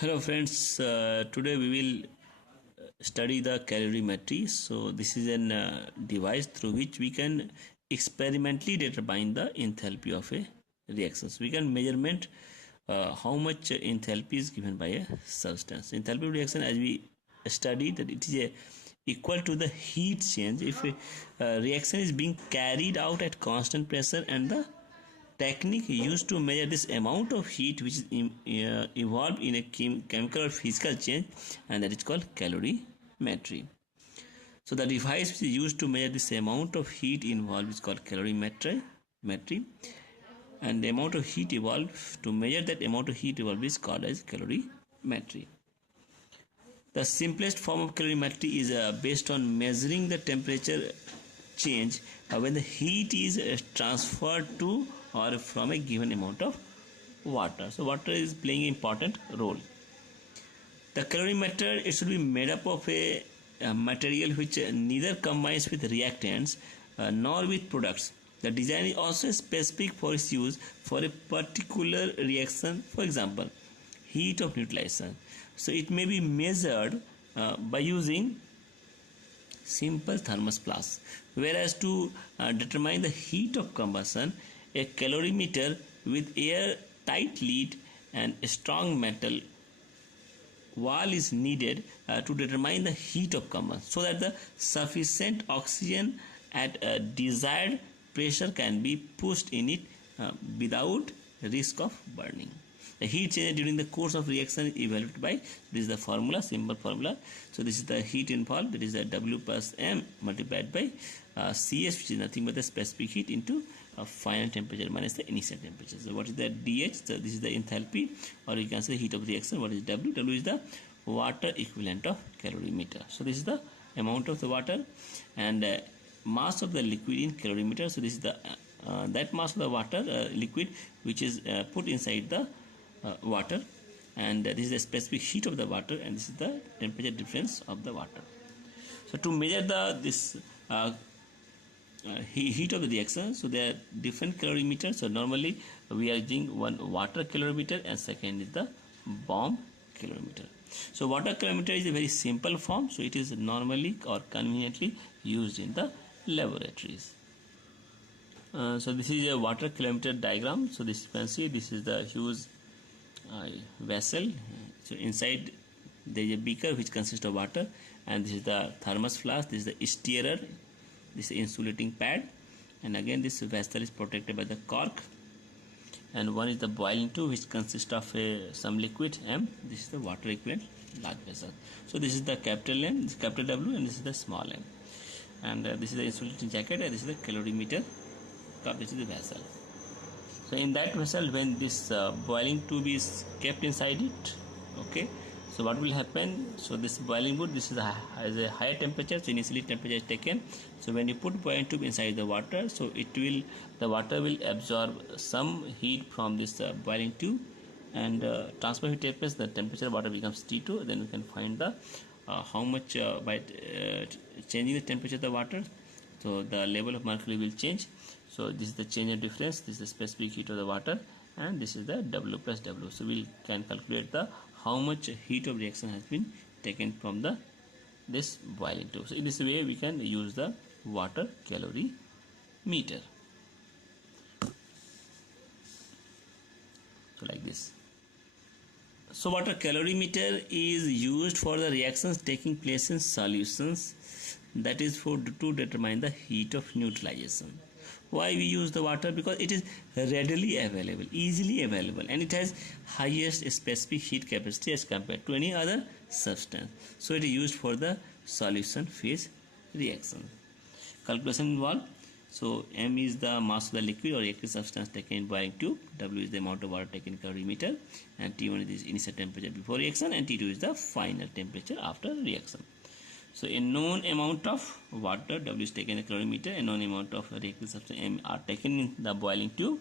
Hello friends, today we will study the calorimetry. So this is an device through which we can experimentally determine the enthalpy of a reaction. So we can measurement how much enthalpy is given by a substance. Enthalpy of reaction, as we studied, that it is equal to the heat change if a reaction is being carried out at constant pressure, and the technique used to measure this amount of heat which is evolved in a chemical or physical change, and that is called calorimetry. So the device which is used to measure this amount of heat involved is called calorimetry, and the amount of heat evolved to measure that amount of heat evolved is called as calorimetry. The simplest form of calorimetry is based on measuring the temperature change when the heat is transferred to or from a given amount of water. So water is playing an important role. The calorimeter, it should be made up of a material which neither combines with reactants nor with products. The design is also specific for its use for a particular reaction, for example heat of neutralization. So it may be measured by using simple thermos flask, whereas to determine the heat of combustion, a calorimeter with air tight lid and a strong metal wall is needed to determine the heat of combustion, so that the sufficient oxygen at a desired pressure can be pushed in it without risk of burning. The heat change during the course of reaction is evaluated by, this is the formula, simple formula. So this is the heat involved, that is the W plus M multiplied by Cs, which is nothing but the specific heat, into final temperature minus the initial temperature. So what is the dH? So this is the enthalpy, or you can say heat of reaction. What is W? W is the water equivalent of calorimeter. So this is the amount of the water, and mass of the liquid in calorimeter. So this is the that mass of the water liquid which is put inside the water, and this is the specific heat of the water, and this is the temperature difference of the water. So to measure this heat of the reaction, so there are different calorimeters. So normally we are using one water calorimeter, and second is the bomb calorimeter. So water calorimeter is a very simple form, so it is normally or conveniently used in the laboratories. So this is a water calorimeter diagram. So this you can see, this is the huge vessel. So inside there is a beaker which consists of water, and this is the thermos flask, this is the stirrer, this is the insulating pad, and again this vessel is protected by the cork, and one is the boiling tube which consists of some liquid M. This is the water equivalent large vessel. So this is the capital M, this is capital W, and this is the small m, and this is the insulating jacket, and this is the calorimeter cup, this is the vessel. So in that vessel, when this boiling tube is kept inside it, okay, so what will happen? So this boiling wood, this is has a higher temperature, so initially temperature is taken. So when you put boiling tube inside the water, so the water will absorb some heat from this boiling tube, and transfer heat takes place, the temperature of water becomes T2. Then we can find the how much by changing the temperature of the water, so the level of mercury will change. So this is the change in difference, this is the specific heat of the water, and this is the W plus W. So we can calculate the how much heat of reaction has been taken from this boiling tube. So in this way we can use the water calorimeter. So like this. So water calorimeter is used for the reactions taking place in solutions, that is to determine the heat of neutralization. Why we use the water? Because it is readily available, easily available, and it has highest specific heat capacity as compared to any other substance. So it is used for the solution phase reaction. Calculation involved. So M is the mass of the liquid or reactive substance taken in boiling tube, W is the amount of water taken in calorimeter, and T1 is the initial temperature before reaction, and T2 is the final temperature after reaction. So a known amount of water, W is taken in the calorimeter, a known amount of reactive substance M are taken in the boiling tube,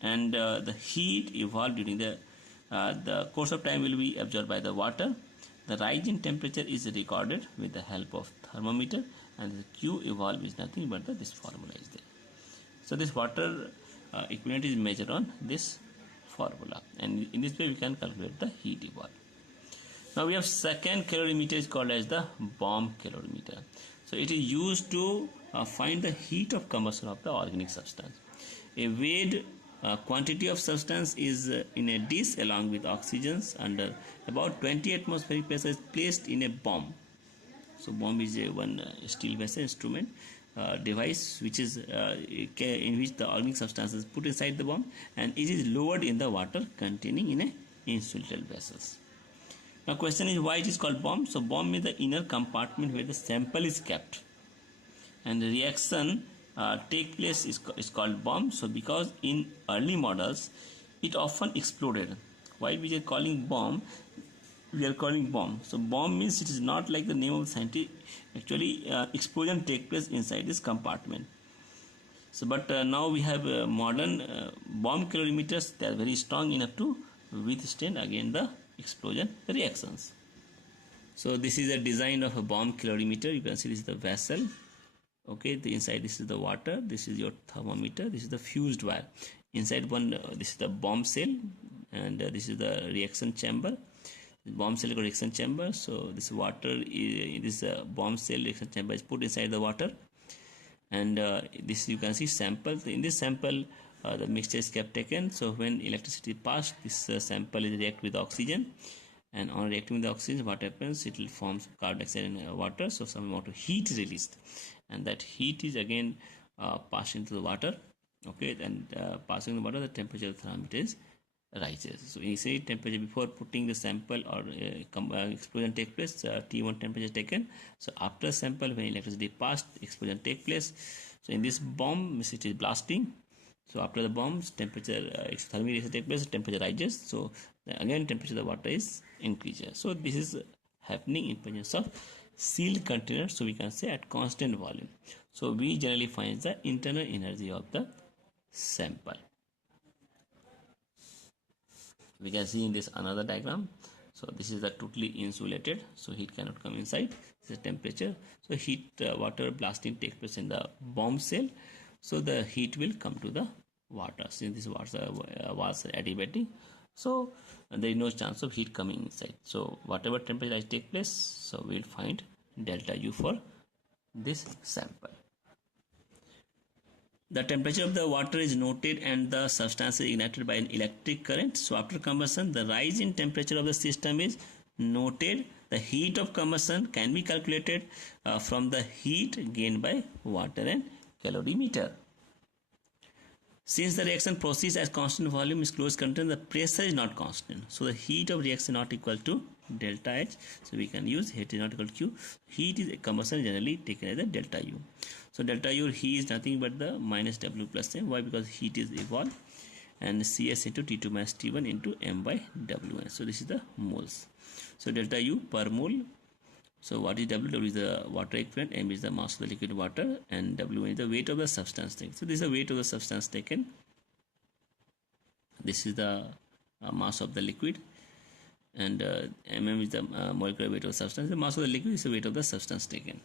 and the heat evolved during the course of time will be absorbed by the water. The rise in temperature is recorded with the help of thermometer, and the Q evolve is nothing but this formula is there. So this water equivalent is measured on this formula, and in this way we can calculate the heat evolved. Now we have second calorimeter is called as the bomb calorimeter. So it is used to find the heat of combustion of the organic substance. A weighed quantity of substance is in a dish along with oxygens under about 20 atmospheric pressure is placed in a bomb. So bomb is a one steel vessel instrument device which is in which the organic substance is put inside the bomb, and it is lowered in the water containing in a insulated vessels. Now question is why it is called bomb. So bomb is the inner compartment where the sample is kept and the reaction take place is called bomb. So because in early models it often exploded. Why we are calling bomb? We are calling bomb. So bomb means it is not like the name of the scientist. Actually explosion take place inside this compartment. So but now we have modern bomb calorimeters. They are very strong enough to withstand against the explosion reactions. So this is a design of a bomb calorimeter. You can see this is the vessel. Okay, the inside this is the water, this is your thermometer, this is the fused wire. Inside one this is the bomb cell, and this is the reaction chamber. Bomb cell reaction chamber. So this water is this bomb cell reaction chamber is put inside the water, and this you can see sample. In this sample the mixture is kept taken. So when electricity passed, this sample is react with oxygen, and on reacting with the oxygen, what happens? It will form carbon dioxide and water. So some amount of heat is released, and that heat is again passed into the water. Okay, and passing the water, the temperature of the thermometer is rises. So initially temperature before putting the sample or explosion take place, T1 temperature taken. So after sample, when electricity passed, explosion take place. So in this bomb, it is blasting. So after the bombs, temperature thermal reaction take place, temperature rises. So again temperature of the water is increases. So this is happening in presence of sealed container. So we can say at constant volume. So we generally find the internal energy of the sample. We can see in this another diagram. So this is the totally insulated, so heat cannot come inside. This is temperature. So heat water blasting takes place in the bomb cell. So the heat will come to the water. Since this water was adiabatic, so there is no chance of heat coming inside. So whatever temperature take place, so we will find delta U for this sample. The temperature of the water is noted and the substance is ignited by an electric current. So after combustion, the rise in temperature of the system is noted. The heat of combustion can be calculated from the heat gained by water and calorimeter. Since the reaction proceeds as constant volume is closed container, the pressure is not constant. So the heat of reaction not equal to delta H. So we can use heat is not equal to Q. Heat is combustion generally taken as a delta U. So delta U heat is nothing but the minus W plus M. Why? Because heat is evolved, and Cs into T2 minus T1 into M by Wn. So this is the moles. So delta U per mole. So what is W? W is the water equivalent, M is the mass of the liquid water, and Wn is the weight of the substance taken. So this is the weight of the substance taken. This is the mass of the liquid, and mm is the molecular weight of the substance. The mass of the liquid is the weight of the substance taken.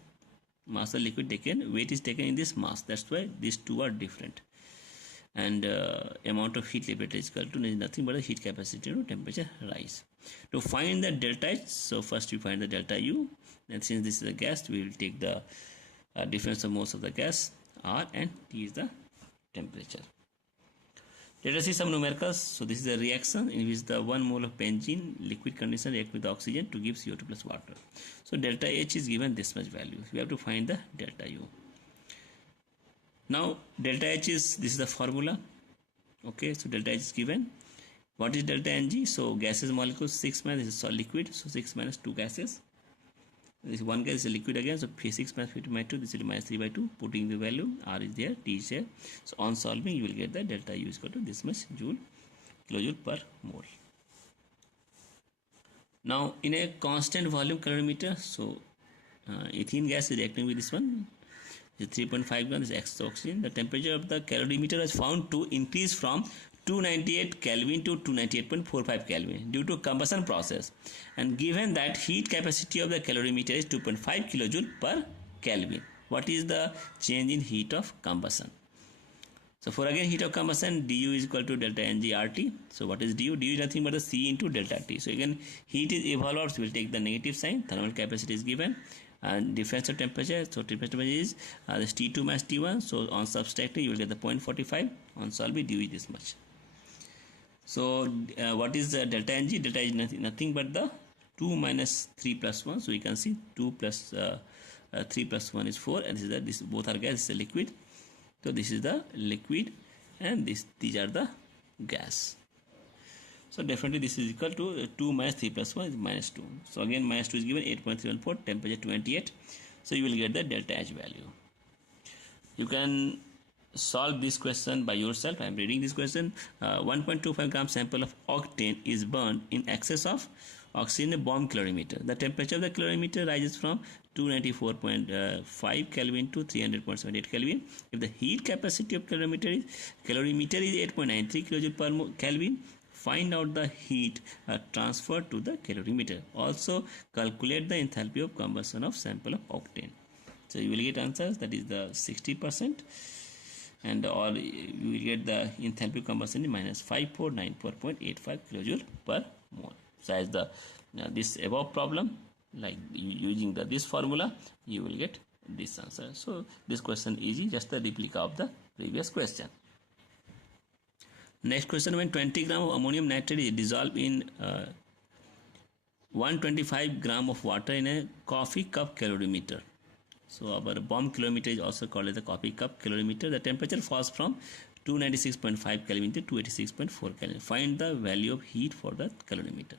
Mass of the liquid taken, weight is taken in this mass. That's why these two are different. And amount of heat liberated is equal to nothing but the heat capacity to temperature rise. To find the delta H, so first we find the delta U, and since this is a gas, we will take the difference of moles of the gas R, and T is the temperature. Let us see some numericals. So this is a reaction in which the 1 mole of benzene liquid condition react with the oxygen to give CO2 plus water. So delta H is given this much value. We have to find the delta U. Now delta H is, this is the formula. Okay, so delta H is given. What is delta Ng? So gases molecules 6 minus, this is solid liquid. So 6 minus 2 gases. This one gas is a liquid again. So 6 minus 50 by 2, this is minus 3 by 2. Putting the value, R is there, T is there. So on solving, you will get the delta U is equal to this much joule, kilojoule per mole. Now in a constant volume calorimeter, so ethene gas is reacting with this one. This is 3.5 grams, this is oxygen. The temperature of the calorimeter is found to increase from 298 Kelvin to 298.45 Kelvin due to combustion process, and given that heat capacity of the calorimeter is 2.5 kilojoule per Kelvin. What is the change in heat of combustion? So for again heat of combustion, du is equal to delta Ng RT. So what is du? du is nothing but the C into delta T. So again heat is evolved, so we'll take the negative sign. Thermal capacity is given and difference of temperature. So temperature is this T2 minus T1. So on subtracting you will get the 0.45. On solving du is this much. So what is delta Ng? Delta is nothing but the 2 minus 3 plus 1. So you can see 2 plus 3 plus 1 is 4, and this both are gas. This is a liquid. So this is the liquid, and these are the gas. So definitely this is equal to 2 minus 3 plus 1 is minus 2. So again minus 2 is given, 8.314, temperature 28. So you will get the delta H value. You can solve this question by yourself. I am reading this question. 1.25 gram sample of octane is burned in excess of oxygen in a bomb calorimeter. The temperature of the calorimeter rises from 294.5 Kelvin to 300.78 Kelvin. If the heat capacity of calorimeter is 8.93 kilojoule per Kelvin, find out the heat transferred to the calorimeter. Also calculate the enthalpy of combustion of sample of octane. So you will get answers, that is the 60%, and or you will get the enthalpy combustion is minus 5494.85 kilojoule per mole. So as the this above problem, like using this formula, you will get this answer. So this question easy, just the replica of the previous question. Next question, when 20 gram of ammonium nitrate is dissolved in 125 gram of water in a coffee cup calorimeter. So our bomb calorimeter is also called as the coffee cup calorimeter. The temperature falls from 296.5 Kelvin to 286.4 Kelvin. Find the value of heat for the calorimeter.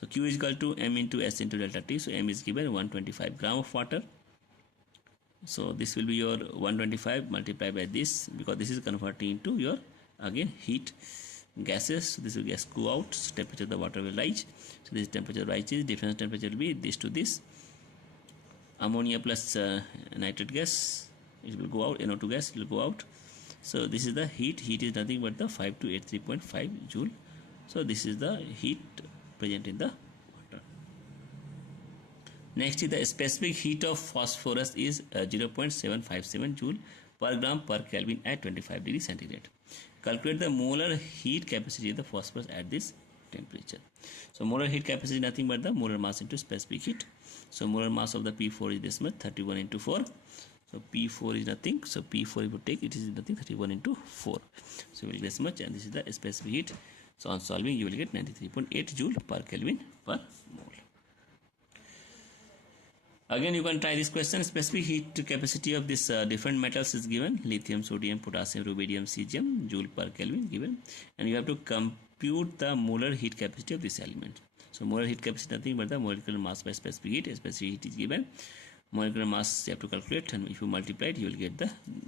So Q is equal to M into S into delta T. So M is given 125 gram of water. So this will be your 125 multiplied by this, because this is converting into your again heat gases. So this will gas go out. So temperature of the water will rise. So this temperature rises. Difference temperature will be this to this. Ammonia plus nitrate gas, it will go out. NO2 gas will go out. So this is the heat. Heat is nothing but the 5283.5 joule. So this is the heat present in the water. Next is the specific heat of phosphorus is 0.757 joule per gram per Kelvin at 25 degrees centigrade. Calculate the molar heat capacity of the phosphorus at this temperature. So molar heat capacity is nothing but the molar mass into specific heat. So molar mass of the P4 is this much, 31 into 4. So P4 is nothing. So P4 if you take, it is nothing, 31 into 4. So you will get this much, and this is the specific heat. So on solving you will get 93.8 joule per Kelvin per mole. Again you can try this question. Specific heat capacity of this different metals is given: lithium, sodium, potassium, rubidium, cesium, joule per Kelvin given, and you have to compute the molar heat capacity of this element. So molar heat capacity nothing but the molecular mass by specific heat. Specific heat is given. Molecular mass you have to calculate, and if you multiply it you will get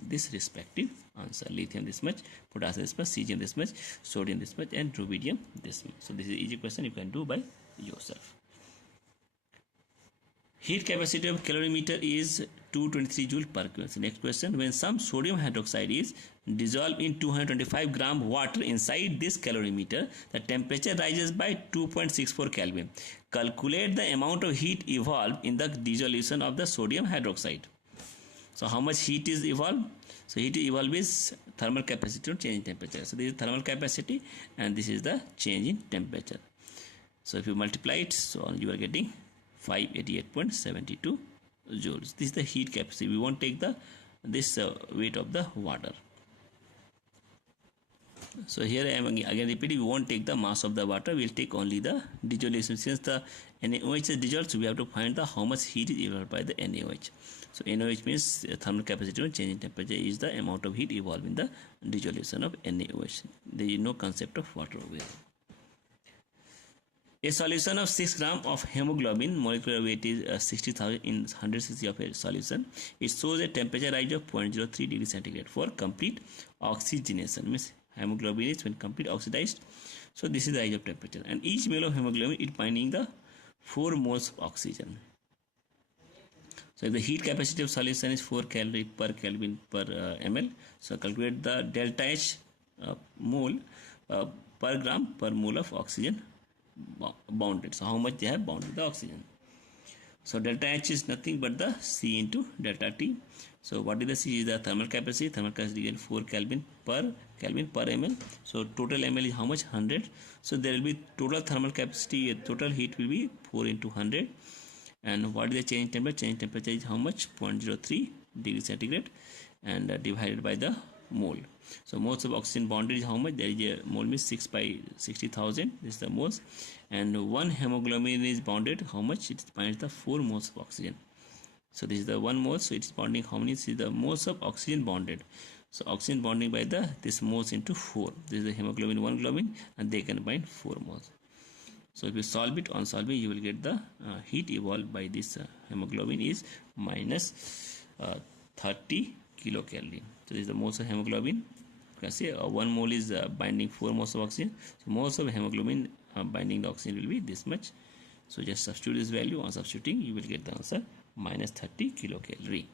this respective answer. Lithium this much, potassium this much, cesium this much, sodium this much, and rubidium this much. So this is easy question, you can do by yourself. Heat capacity of calorimeter is 223 joule per Kelvin. So next question, when some sodium hydroxide is dissolved in 225 gram water inside this calorimeter, the temperature rises by 2.64 Kelvin. Calculate the amount of heat evolved in the dissolution of the sodium hydroxide. So how much heat is evolved? So heat evolved is thermal capacity or change in temperature. So this is thermal capacity, and this is the change in temperature. So if you multiply it, so you are getting 588.72 joules. This is the heat capacity. We won't take this weight of the water. So here I am again repeating, we won't take the mass of the water, we will take only the dissolution. Since the NaOH is dissolved, so we have to find the how much heat is evolved by the NaOH. So NaOH means thermal capacity or change in temperature is the amount of heat evolved in the dissolution of NaOH. There is no concept of water over here. A solution of 6 gram of hemoglobin, molecular weight is 60,000 in 100 cc of a solution. It shows a temperature rise of 0.03 degrees centigrade for complete oxygenation. Means hemoglobin is when complete oxidized. So this is the rise of temperature, and each mole of hemoglobin is binding the 4 moles of oxygen. So if the heat capacity of solution is 4 calorie per Kelvin per ml, so calculate the delta H mole per gram per mole of oxygen bounded. So how much they have bounded the oxygen. So delta H is nothing but the C into delta T. So what is the C? Is the thermal capacity. Thermal capacity is 4 Kelvin per ml. So total ml is how much? 100. So there will be total thermal capacity, total heat will be 4 into 100. And what is the change temperature? Change temperature is how much? 0.03 degree centigrade, and divided by the mole. So moles of oxygen bonded is how much? There is a mole means 6 by 60,000. This is the moles. And one hemoglobin is bonded how much? It binds the 4 moles of oxygen. So this is the 1 mole. So it's bonding how many? This is the moles of oxygen bonded. So oxygen bonding by the this moles into 4. This is the hemoglobin 1 globin, and they can bind 4 moles. So if you solve it, on solving you will get the heat evolved by this hemoglobin is minus 30 kilocalorie. So this is the moles of hemoglobin. You can say 1 mole is binding 4 moles of oxygen. So moles of hemoglobin binding the oxygen will be this much. So just substitute this value. On substituting you will get the answer minus 30 kilocalorie.